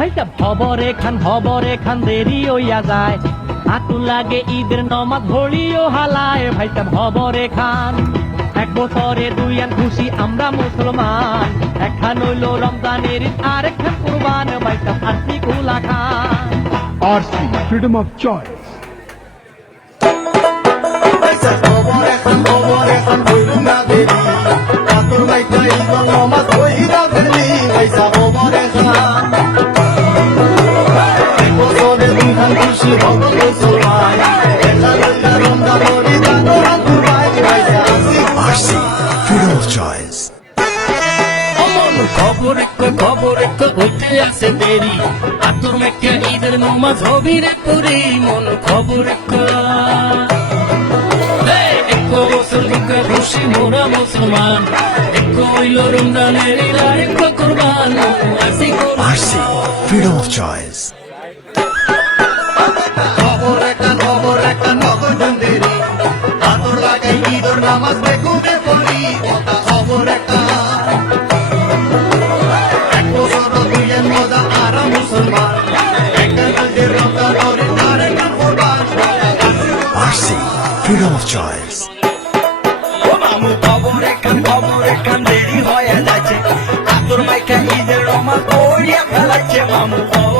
ভাইটা খবরে খান দেরি হইয়া যায়, আতুন লাগে ঈদের নমাজ ভরিও হালায়। ভাইটা খবরে খান এক বছরে দুই আন খুশি আমরা মুসলমান, একখান হইল রমজানের ঈদ আর একখান কুরবান। ভাইটা আরসি কুলা খান। RC freedom of choice. RC freedom of choice. খবর হইতে আছে দেরি, আতর মেক্কা ঈদের নমাজ হবি রে পুরি। মন খবর বছর খুশি মোরা মুসলমান, হইল রমজানের ঈদ আর এক কুরবান। RC freedom of choice. খবর একটা নগদ দেরি, আতর লাগাই ঈদের নামাজ বেকুতে পড়ি। খবর একটা এক বছর দুই মজা আর মুসলমান, একটা রমজান আর একটা কুরবান। RC freedom of choice. মামু খবর একখান দেরি হয়ে যাচ্ছে, আতর মাইকা ঈদের নামাজ পড়িয়া ফেলাচ্ছে। মামু খবর